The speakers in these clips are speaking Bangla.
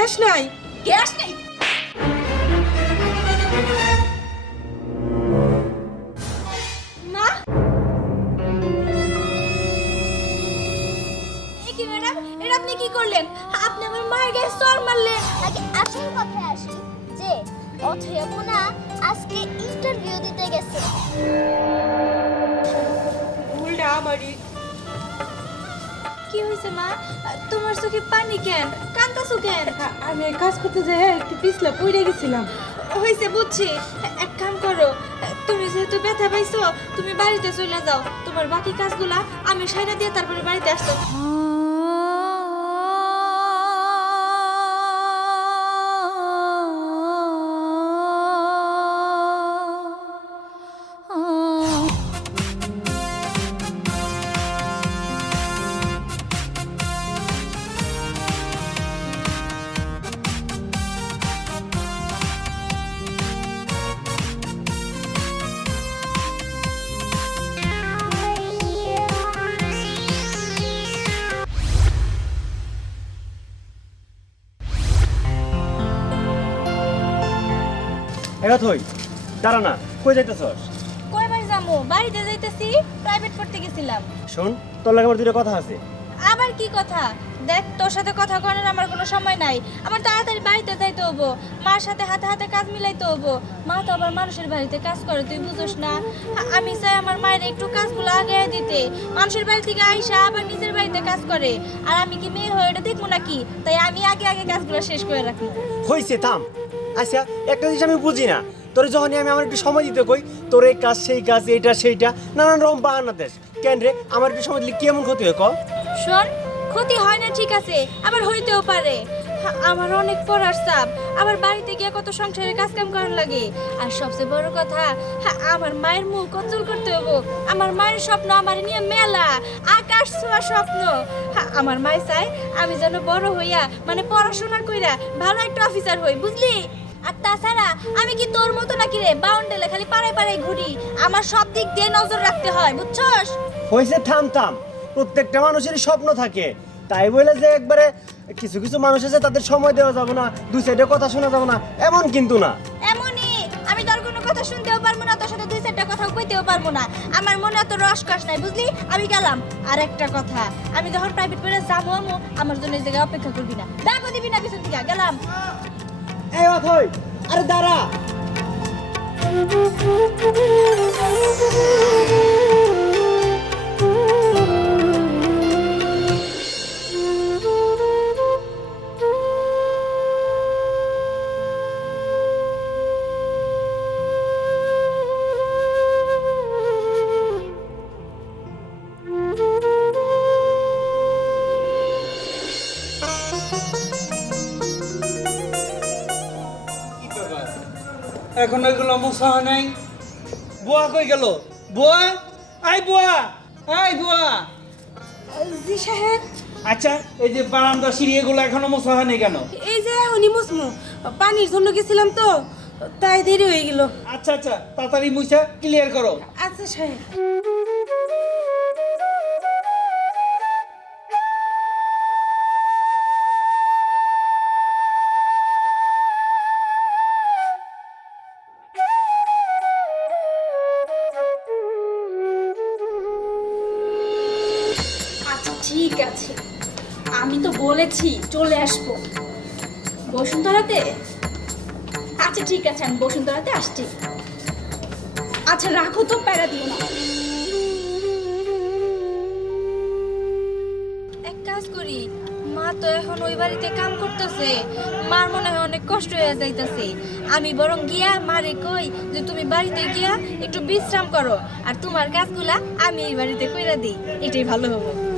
গ্যাস নাই। গ্যাস নেই? মা? এ কি ম্যাডাম এটা আপনি কি করলেন? আপনি আমার মায়ের গায়ে সর মারলেন। আগে আসল কথায় আসি যে অথয়া মোনা আজকে ইন্টারভিউ দিতে গেছে। ভুলটা আমারই। কি হয়েছে মা? তোমার চোখে পানি কেন? কান্দাছো কেন? আমি কাজ করতে যাই একটু পিছলা পড়ে গেছিলাম। হয়েছে বুঝছি। এক কাম করো তুমি যেহেতু ব্যথা পাইছো তুমি বাড়িতে চলে যাও। তোমার বাকি কাজগুলা আমি সাইডা দিয়ে তারপরে বাড়িতে আসতো এবার থই দাঁড়া না কই যাইতেছস? কয় বাড়ি যাব বাড়িতে যাইতেছি প্রাইভেট পড়তে গেছিলাম। শোন তোর লাগে আমার দুটো কথা আছে। আবার কি কথা? দেখ তোর সাথে কথা করার আমার কোনো সময় নাই। আমার তাড়াতাড়ি বাড়িতে যাইতে হব মার সাথে হাতে হাতে কাজ মিলাইতে হব মা তো আবার মানুষের বাড়িতে কাজ করে তুই বুঝোস না। আমি চাই আমার মায়ের একটু কাজগুলো আগে দিতে। মানুষের বাড়ি থেকে আইসা আবার নিজের বাড়িতে কাজ করে। আর আমি কি মেয়ে হয়ে ওটা দেখব নাকি? তাই আমি আগে আগে কাজগুলো শেষ করে রাখব। হইছে থাম। আচ্ছা একটা জিনিস আমি বুঝি না। তোরে যখনই আমি আমার একটু সময় দিতে কই, তোর এই কাজ, সেই কাজ, এইটা, সেইটা, নানান রকম বাহানা দেশ কেন রে? আমার একটু সময় দিলে কেমন ক্ষতি হয় ক শোন, ক্ষতি হয় না, ঠিক আছে। আবার হইতেও পারে। আমার অনেক পড়ার চাপ। আবার বাড়িতে গিয়ে কত সংসারের কাজ কাম করার লাগে। আর সবচেয়ে বড় কথা হা, আমার মায়ের মুখ কচুল করতে হব আমার মায়ের স্বপ্ন আমার নিয়ে মেলা আকাশ ছোঁয়া স্বপ্ন। হা, আমার মায় চায় আমি যেন বড় হইয়া মানে পড়াশোনা কইরা ভালো একটা অফিসার হই বুঝলি? আর তাছাড়া আমি কি তোর মতো নাকি রে বাউন্ডেলে খালি পাড়ায় পাড়ায় ঘুরি? আমার সব দিক দিয়ে নজর রাখতে হয় বুঝছস? হয়েছে থাম থাম প্রত্যেকটা মানুষেরই স্বপ্ন থাকে। তাই বলে যে একবারে কিছু কিছু মানুষ আছে তাদের সময় দেওয়া যাবে না দুই সাইডে কথা শোনা যাবে না এমন কিন্তু না। এমনই আমি তোর কোনো কথা শুনতেও পারব না তোর সাথে দুই চারটা কথা কইতেও পারব না। আমার মনে অত রস কষ নাই বুঝলি? আমি গেলাম। আর একটা কথা আমি যখন প্রাইভেট করে যাব আমু আমার জন্য এই জায়গায় অপেক্ষা করবি না। ডাকো দিবি না পিছন থেকে গেলাম। এই অথই আরে দাঁড়া। এখন এগুলো মুসা হয় নাই। বুয়া কই গেল? বুয়া? আই বুয়া! আই বুয়া! জি সাহেব। আচ্ছা এই যে বারান্দা সিঁড়ি এগুলো এখনও মুসা হয়নি কেন? এই যে উনি মুসমু পানির জন্য গেছিলাম তো তাই দেরি হয়ে গেল। আচ্ছা আচ্ছা তাড়াতাড়ি মুছা ক্লিয়ার করো। আচ্ছা সাহেব। ঠিক আছে। আমি তো বলেছি, চলে আসব। বসুন্ধরাতে? আচ্ছা ঠিক আছে, আমি বসুন্ধরাতে আসছি। আচ্ছা রাখো তো, প্যারা দিও না। এক কাজ করি, মা তো এখন ওই বাড়িতে কাম করতেছে। মার মনে হয় অনেক কষ্ট হয়ে যাইতেছে। আমি বরং গিয়া মারে কই যে তুমি বাড়িতে গিয়া একটু বিশ্রাম করো, আর তোমার কাজগুলা আমি এই বাড়িতে কইরা দিই। এটাই ভালো হবে।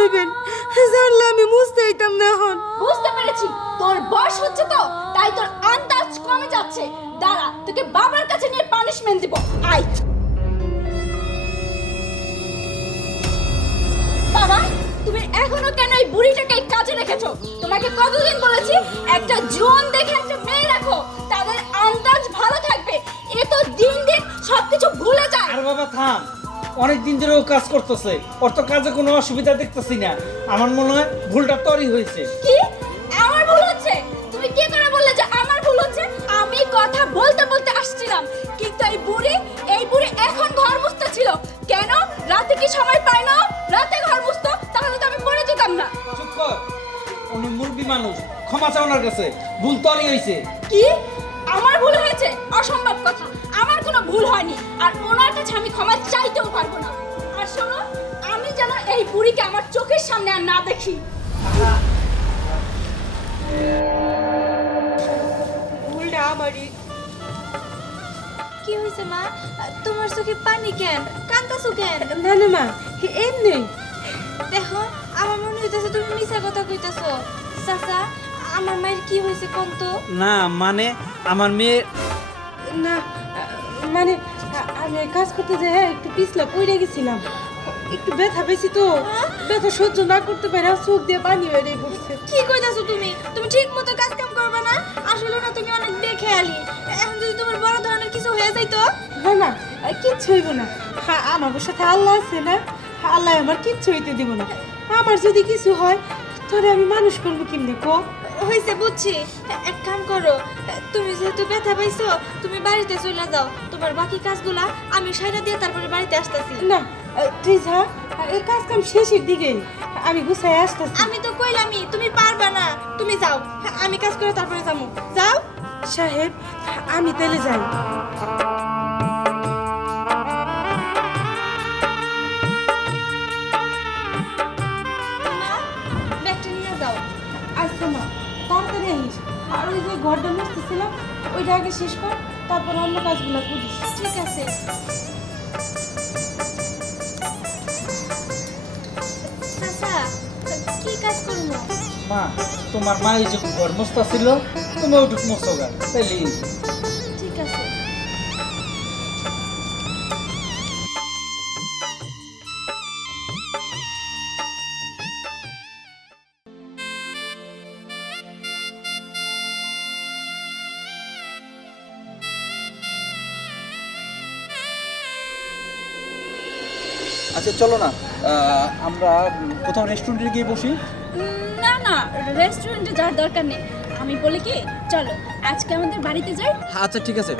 হইবেন। জানলে আমি হইতাম না এখন। বুঝতে পেরেছি। তোর বয়স হচ্ছে তো তাই তোর আন্দাজ কমে যাচ্ছে। দাঁড়া তোকে বাবার কাছে নিয়ে পানিশমেন্ট দিব। আই বাবা তুমি এখনও কেন এই বুড়িটাকে এই কাজে রেখেছো? তোমাকে কতদিন বলেছি একটা জোন দেখে একটা মেয়ে রাখো। তাদের আন্দাজ ভালো থাকবে। এ তো দিন দিন সবকিছু ভুলে যায়। আর বাবা থাম। অনেক দিন ধরে ও কাজ করতেছে। ওর তো কাজে কোনো অসুবিধা দেখতেছি না। আমার মনে হয় ভুলটা তোরই হয়েছে। কি? আমার ভুল হচ্ছে? তুমি কি করে বললে যে আমার ভুল হচ্ছে? আমি কথা বলতে বলতে আসছিলাম। কিন্তু এই বুড়ি এই বুড়ি এখন ঘর মুছতে ছিল। কেন? রাতে কি সময় পায় না? রাতে ঘর মুছতো? তাহলে তো আমি পড়ে যেতাম না। চুপ কর। উনি মুরবি মানুষ। ক্ষমা চাওনার কাছে। ভুল তোরই হয়েছে। কি? ভুল হয়নি। আর ওনার কাছে আমি ক্ষমা চাইতেও পারব না। আর শোনো আমি যেন এই বুড়িকে আমার চোখের সামনে আর না দেখি। ভুলটা আমারই। কি হয়েছে মা? তোমার চোখে পানি কেন? কান্দাছো কেন? না না মা এমনি। দেখো আমার মনে হইতেছে তুমি মিছা কথা কইতাছো। চাচা আমার মায়ের কি হয়েছে কোন তো? না মানে আমার মেয়ে না মানে আমি কাজ করতে যে হ্যাঁ একটু পিছলা পড়ে গেছিলাম। একটু ব্যথা বেশি তো। ব্যথা সহ্য না করতে পারে চোখ দিয়ে পানি বেরিয়ে পড়ছে। কি কইতাছো তুমি? তুমি ঠিক মতো কাজ কাম করবে না? আসলে না তুমি অনেক দেখে আলি এখন যদি তোমার বড় ধরনের কিছু হয়ে যাইতো? না না কিচ্ছু হইব না। হ্যাঁ আমার সাথে আল্লাহ আছে না? আল্লাহ আমার কিচ্ছু হইতে দিব না। আমার যদি কিছু হয় তোরে আমি মানুষ করব কেমনে কো হয়েছে বুঝছি। এক কাম করো তুমি যেহেতু ব্যথা পাইছো তুমি বাড়িতে চলে যাও। তোমার বাকি কাজগুলা আমি সাইরা দিয়ে তারপরে বাড়িতে আসতেছি। না তুই যা এই কাজ কাম শেষের দিকে আমি গুছাই আসতেছি। আমি তো কইলামই তুমি পারবা না তুমি যাও। আমি কাজ করে তারপরে যাব যাও। সাহেব আমি তাহলে যাই। ঘরটা মুছতেছিলাম ওইটা আগে শেষ কর তারপর অন্য কাজগুলো করিস। ঠিক আছে। চাচা কি কাজ করব? মা তোমার মা এই যে ঘর মস্ত ছিল তুমি ওইটুক মস্ত গা তাইলে চলো না আমরা কোথাও রেস্টুরেন্টে গিয়ে বসি। না না রেস্টুরেন্টে যাওয়ার দরকার নেই। আমি বলি কি চলো আজকে আমাদের বাড়িতে যাই। আচ্ছা ঠিক আছে।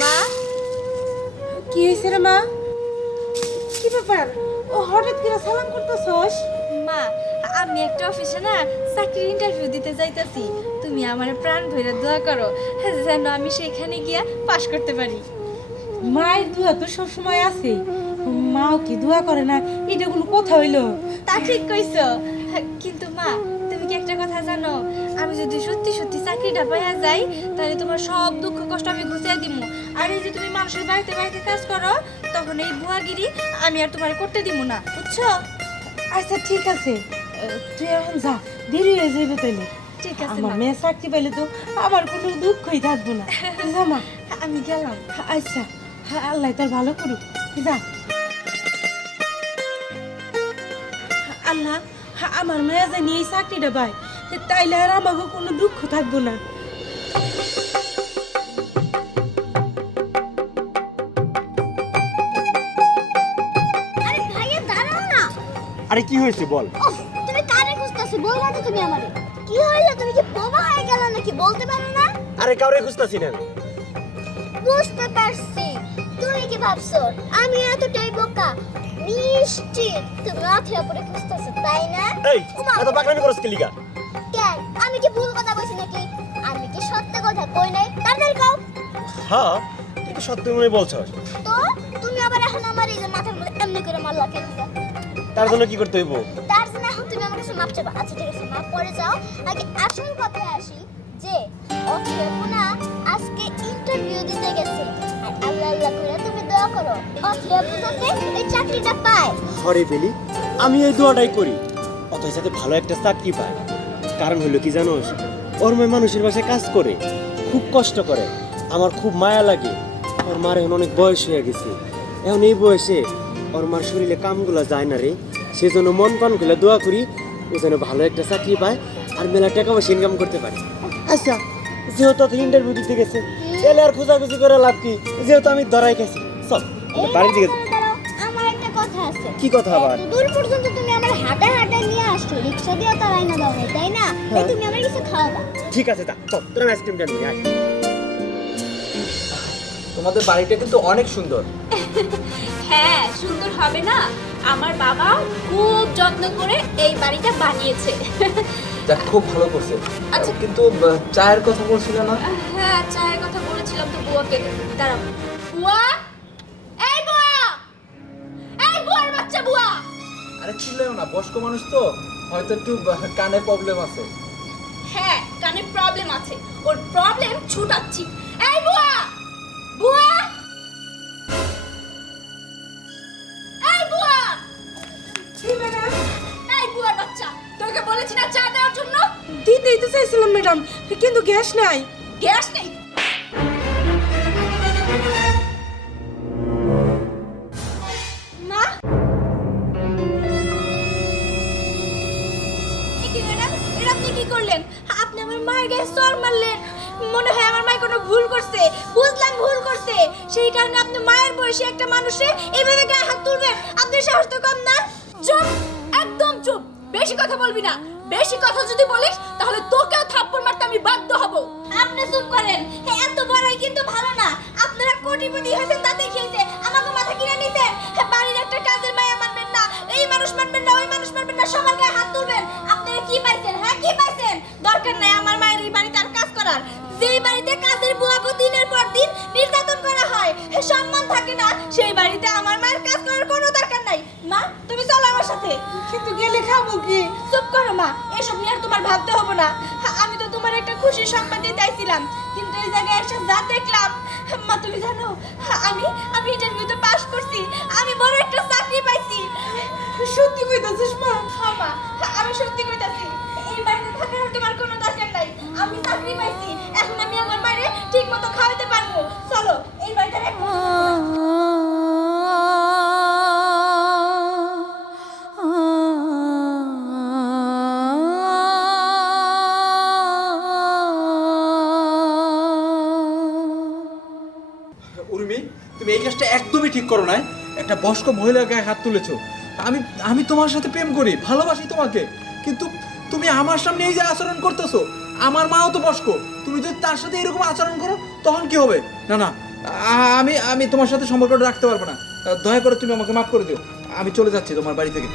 মা? কি হয়েছে রে মা? কি ব্যাপার? ও হঠাৎ করে সালাম করতেছস? মা আমি একটা অফিসে না চাকরির ইন্টারভিউ দিতে যাইতাছি। তুমি আমার প্রাণ ভরে দোয়া করো যেন আমি সেখানে গিয়া পাশ করতে পারি। মায়ের দোয়া তো সবসময় আছে। মাও কি দোয়া করে না? এটা কোনো কথা হইল? তা ঠিক কইছো। কিন্তু মা তুমি কি একটা কথা জানো? আমি যদি সত্যি সত্যি চাকরিটা পাইয়া যাই তাহলে তোমার সব দুঃখ কষ্ট আমি ঘুষিয়ে দিব আর এই যে তুমি মানুষের বাড়িতে বাড়িতে কাজ করো তখন এই বুয়াগিরি আমি আর তোমার করতে দিব না। বুঝছ? আচ্ছা ঠিক আছে। তুই এখন যা দেরি হয়ে যাইবে তাইলে ঠিক আছে আমার মেয়ে চাকরি পাইলে তো আমার কোনো দুঃখই থাকব না। যা মা। আমি গেলাম। আচ্ছা আল্লাহ তোর ভালো করুক। যা। আল্লাহ আমার মেয়ে জানি এই চাকরিটা পায় তাইলে আর আমাকে কোনো দুঃখ থাকব না। আরে ভাইয়া দাঁড়াও না। আরে কি হয়েছে বল? খুঁজতেছো তো তুমি আমারে কি হইল? তুমি কি বোবা হয়ে গেল নাকি? বলতে পারো না। আরে কাউরে খুঁজতাছি না। বুঝতে পারছি। তুমি কি ভাবছ? আমি এতটাই বোকা। নিশ্চিত তুমি অথিয়া পরে খুঁজতেছো তাই না? এই এত পাকড়ামি করছ কি লিগা? কেন? আমি কি ভুল কথা বলছি নাকি? আমি কি সত্য কথা কই নাই? তাড়াতাড়ি কও। হ্যাঁ তুই তো সত্যি মনে বলছস। তো তুমি আবার এখন আমার এই যে মাথার মধ্যে এমনি করে মারলা কেন তার জন্য কি করতে হইব? তুমি আমার কাছে মাপ চাবা আচ্ছা ঠিক আছে মাপ পরে যাও। আগে আসল কথায় আসি যে অথেপনা আজকে ইন্টারভিউ দিতে গেছে। আর আল্লাহ করে তুমি দোয়া করো। অথিয়া বুঝতে এই চাকরিটা পায়। সরি, বেলি, আমি এই দোয়াটাই করি। অথচ যাতে ভালো একটা চাকরি পায়। কারণ হলো কি জানোস? ওর মেয়ে মানুষের বাসায় কাজ করে, খুব কষ্ট করে। আমার খুব মায়া লাগে। ওর মার এখন অনেক বয়স হয়ে গেছে। এখন এই বয়সে ওর মার শরীরে কামগুলো যায় না রে। সেজন্য মন প্রাণ খুলে দোয়া করি ও যেন ভালো একটা চাকরি পায় আর মেলা টাকা পয়সা ইনকাম করতে পারে। আচ্ছা যেহেতু তো ইন্টারভিউ দিতে গেছে এলে আর খোঁজাখুঁজি করে লাভ কি? যেহেতু আমি ধরাই গেছি চল আমরা বাড়ির দিকে আমার একটা কথা আছে। কি কথা আবার? দূর পর্যন্ত তুমি আমার হাঁটা হাঁটা নিয়ে আসছো রিক্সা দিয়ে তো আইনা দাও তাই না? এই তুমি আমার কিছু খাওয়া দাও। ঠিক আছে তা চল তোর আইসক্রিমটা নিয়ে আয়। তোমাদের বাড়িটা কিন্তু অনেক সুন্দর। হ্যাঁ সুন্দর হবে না? আমার বাবা খুব যত্ন করে এই বাড়িটা বানিয়েছে। যাক খুব ভালো করছে। আচ্ছা। কিন্তু চায়ের কথা বলছিল না? হ্যাঁ চায়ের কথা বলেছিলাম তো বুয়াকে। দাঁড়াও। বুয়া? এই বুয়া! এই বুয়ার বাচ্চা বুয়া! আরে চিল্লাও না বয়স্ক মানুষ তো। হয়তো একটু কানে প্রবলেম আছে। হ্যাঁ কানে প্রবলেম আছে। ওর প্রবলেম ছুটাচ্ছি। এই বুয়া! দিতেই ম্যাডাম, কিন্তু গ্যাস নাই। গ্যাস নেই? মনে হয় আমার কোনো ভুল করছে। ভুল করছে। সেই কারণে আপনি মায়ের বয়সী একটা মানুষে গায়ে হাত না। একদম চুপ। বেশি কথা বলবি না। বেশি কথা যদি বলিস, তাহলে তোকেও থাপ্পড় মারতে আমি বাধ্য হব। আপনি চুপ করেন। এত বড়ই কিন্তু ভালো না। আপনারা কোটিপতি হয়েছেন তা দেখিয়েছে। আমাকে মাথা কিনে নিতে বাড়ির একটা কাজের একটা খুশি সংবাদ দিতে চাইছিলাম কিন্তু এই জায়গায় এসে যা দেখলাম, মা তুমি জানো, আমি আমি ইন্টারভিউতে পাস করছি, আমি বড় একটা চাকরি পাইছি। সত্যি কইতাছিস মা? হ্যাঁ মা, আমি সত্যি কইতাছি। এই বাড়িতে থাকার তোমার কোনো দরকার নাই। আমি চাকরি পাইছি, এখন আমি আমার বাইরে ঠিক মতো একদমই ঠিক করো নাই। একটা বয়স্ক মহিলার গায়ে হাত তুলেছো। আমি আমি তোমার সাথে প্রেম করি, ভালোবাসি তোমাকে। কিন্তু তুমি আমার সামনে এই যে আচরণ করতেছো, আমার মাও তো বয়স্ক। তুমি যদি তার সাথে এরকম আচরণ করো, তখন কি হবে? না না আমি আমি তোমার সাথে সম্পর্কটা রাখতে পারব না। দয়া করে তুমি আমাকে মাফ করে দিও। আমি চলে যাচ্ছি তোমার বাড়ি থেকে।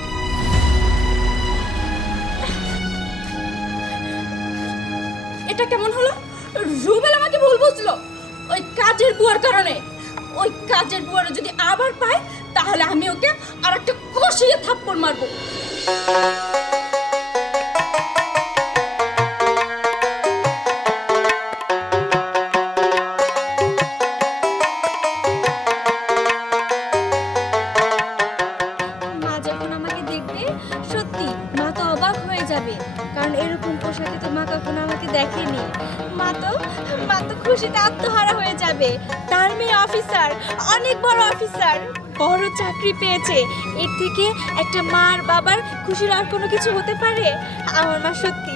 এটা কেমন হলো? রুবেল আমাকে ভুল বুঝলো। ওই কাজের বুয়ার কারণে। ওই কাজের বুয়ারে যদি আবার পায় তাহলে আমি ওকে আর একটা কষিয়ে থাপ্পড় মারবো। অফিসার অনেক বড় অফিসার। বড় চাকরি পেয়েছে। এর থেকে একটা মার বাবার খুশির আর কোনো কিছু হতে পারে? আমার মা সত্যি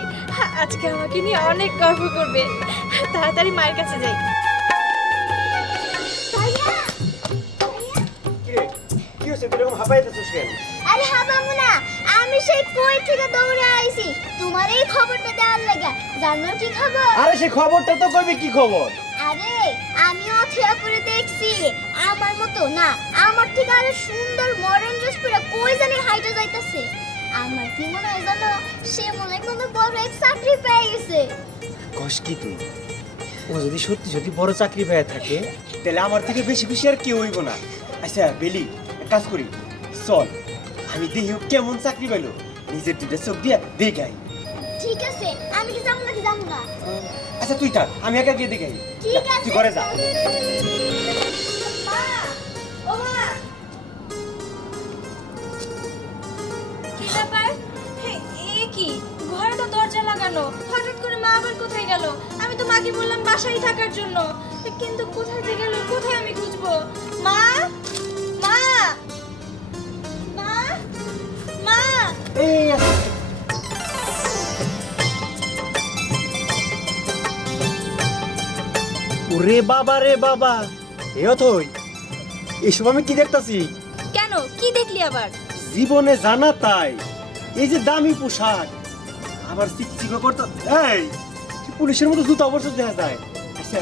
আজকে আমাকে নিয়ে অনেক গর্ব করবে। তাড়াতাড়ি মায়ের কাছে যাই। কি হয়েছে? তুই এরকম হাঁপাইতেছিস কেন? আরে হাবামু না আমি সেই কই থেকে দৌড়ে আইছি। তোমার এই খবরটা দেওয়ার লাগা জানো কি খবর? আরে সেই খবরটা তো কইবে কি খবর? আরে আমি অথিয়া করে দেখছি আমার মতো না আমার থেকে আরও সুন্দর মডার্ন ড্রেস পরে কই জানি হাইটে যাইতাছে। আমার কি মনে হয় জানো সে মনে হয় কোনো বড় এক চাকরি পেয়ে গেছে। কস কি তুই? ও যদি সত্যি সত্যি বড় চাকরি পেয়ে থাকে তাহলে আমার থেকে বেশি খুশি আর কেউ হইব না। আচ্ছা বেলি এক কাজ করি চল। আমি দেহ কেমন চাকরি পাইলো। নিজের দুটো চোখ দিয়ে দেখাই। ঠিক আছে আমি কি যাব নাকি যাব না? আচ্ছা তুই থাক আমি একা গিয়ে দেখাই। ঠিক তুই ঘরে যা। কি? ঘরে তো দরজা লাগানো। হঠাৎ করে মা আবার কোথায় গেল? আমি তো মাকে বললাম বাসায় থাকার জন্য। কিন্তু কোথায় যে গেল কোথায় আমি খুঁজবো? মা? ওরে বাবা রে বাবা। এ অথই এসব আমি কি দেখতাছি? কেন? কি দেখলি আবার? জীবনে জানা তাই। এই যে দামি পোশাক। আবার চিকচিক করতে এই তুই পুলিশের মতো জুতা অবশ্য দেখা যায়। আচ্ছা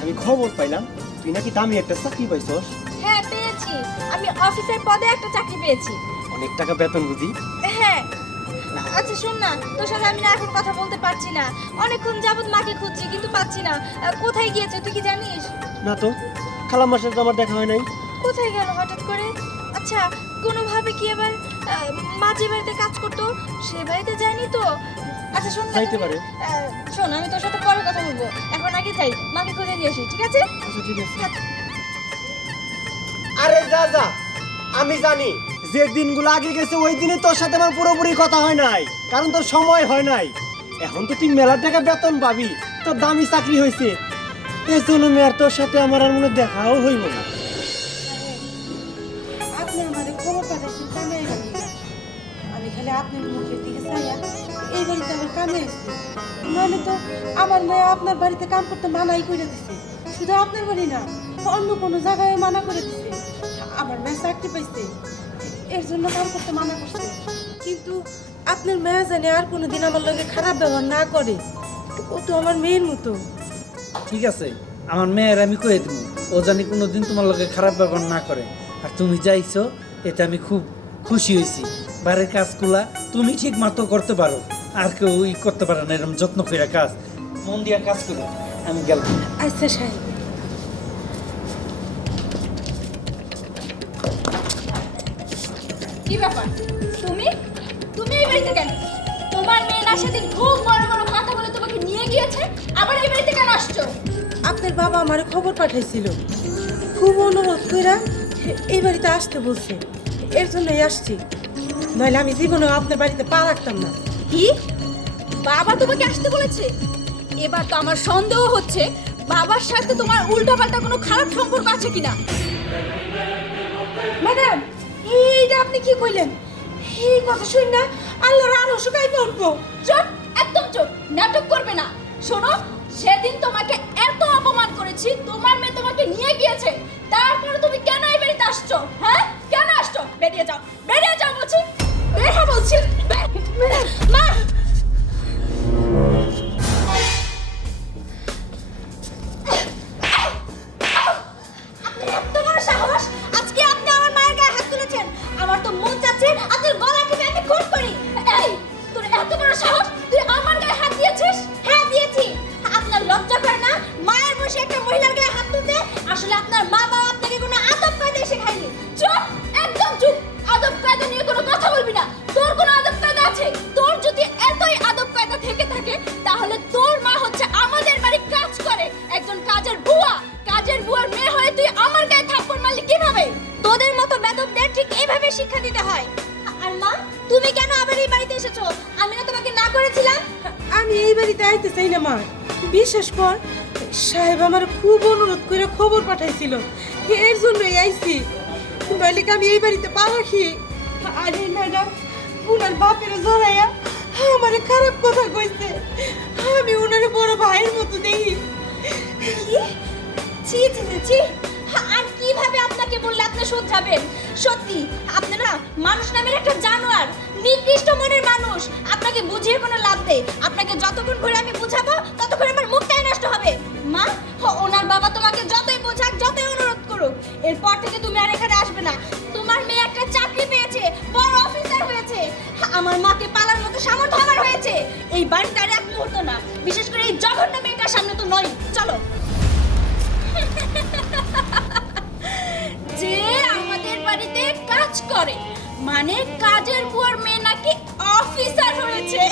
আমি খবর পাইলাম তুই নাকি দামি একটা চাকরি পাইছস? হ্যাঁ পেয়েছি। আমি অফিসের পদে একটা চাকরি পেয়েছি। অনেক টাকা বেতন বুঝি? হ্যাঁ আচ্ছা শোন না তোর সাথে আমি না এখন কথা বলতে পারছি না। অনেকক্ষণ যাবত মাকে খুঁজছি কিন্তু পাচ্ছি না। কোথায় গিয়েছে তুই কি জানিস? না তো খালাম্মার সাথে তো আমার দেখা হয় নাই। কোথায় গেল হঠাৎ করে? আচ্ছা কোনোভাবে কি এবার আহ, মা যে বাড়িতে কাজ করতো সে বাড়িতে যায়নি তো? আচ্ছা শোন না যাইতে পারে। শোন আমি তোর সাথে পরে কথা বলব। এখন আগে যাই মাকে খুঁজে নিয়ে আসি ঠিক আছে? আচ্ছা ঠিক আছে। আরে যা যা আমি জানি। যে দিনগুলো আগে গেছে, ওই দিনে তোর সাথে আমার পুরোপুরি কথা হয় নাই, কারণ তোর সময় হয় নাই। এখন তো তুই মেলার টাকা বেতন পাবি, তোর দামি চাকরি হয়েছে। এই জন্য মেয়ার তোর সাথে আমার আর মনে দেখাও হইব না। তো আমার মেয়ে আপনার বাড়িতে কাম করতে মানাই করে দিছে। শুধু আপনার বাড়ি না, অন্য কোনো জায়গায় মানা করে দিছে। আমার মেয়ে চাকরি পাইছে। এর জন্য কাম করতে মানা করছে। কিন্তু আপনার মেয়ে জানে আর কোনোদিন আমার লগে খারাপ ব্যবহার না করে। ও তো আমার মেয়ের মতো। ঠিক আছে আমার মেয়ের আমি কয়ে দেবো ও জানি কোনোদিন তোমার লগে খারাপ ব্যবহার না করে। আর তুমি যাইছো এতে আমি খুব খুশি হয়েছি বাড়ির কাজগুলা তুমি ঠিক মতো করতে পারো আর কেউ ই করতে পারে না এরকম যত্ন করে কাজ। মন দিয়া কাজ করো আমি গেলাম। আচ্ছা সাহেব। কি ব্যাপার? তুমি তুমি এই বাড়িতে কেন? তোমার মেয়ে না সেদিন খুব বড় বড় কথা বলে তোমাকে নিয়ে গিয়েছে আবার এই বাড়িতে কেন আসছো? আপনার বাবা আমার খবর পাঠাইছিল। খুব অনুরোধ কইরা এই বাড়িতে আসতে বলছে। এর জন্যই আসছি। নইলে আমি জীবনে আপনার বাড়িতে পা রাখতাম না। কি? বাবা তোমাকে আসতে বলেছে? এবার তো আমার সন্দেহ হচ্ছে বাবার সাথে তোমার উল্টাপাল্টা কোনো খারাপ সম্পর্ক আছে কিনা? ম্যাডাম কি কইলেন? এই কথা শুন না, আল্লাহর আরও শুকাই পড়ব চুপ, একদম চুপ, নাটক করবে না। শোনো, সেদিন তোমাকে এত অপমান করেছি, তোমার মেয়ে তোমাকে নিয়ে গিয়েছে। তারপরে তুমি কেন এই বাড়িতে আসছো হ্যাঁ? কেন আসছো? বেরিয়ে যাও বেরিয়ে যাও বলছি। বের হও বলছি। মা আমি এই বাড়িতে পা রাখি। আরে ম্যাডাম কাজের পর মেয়ে নাকি অফিসার হয়েছে।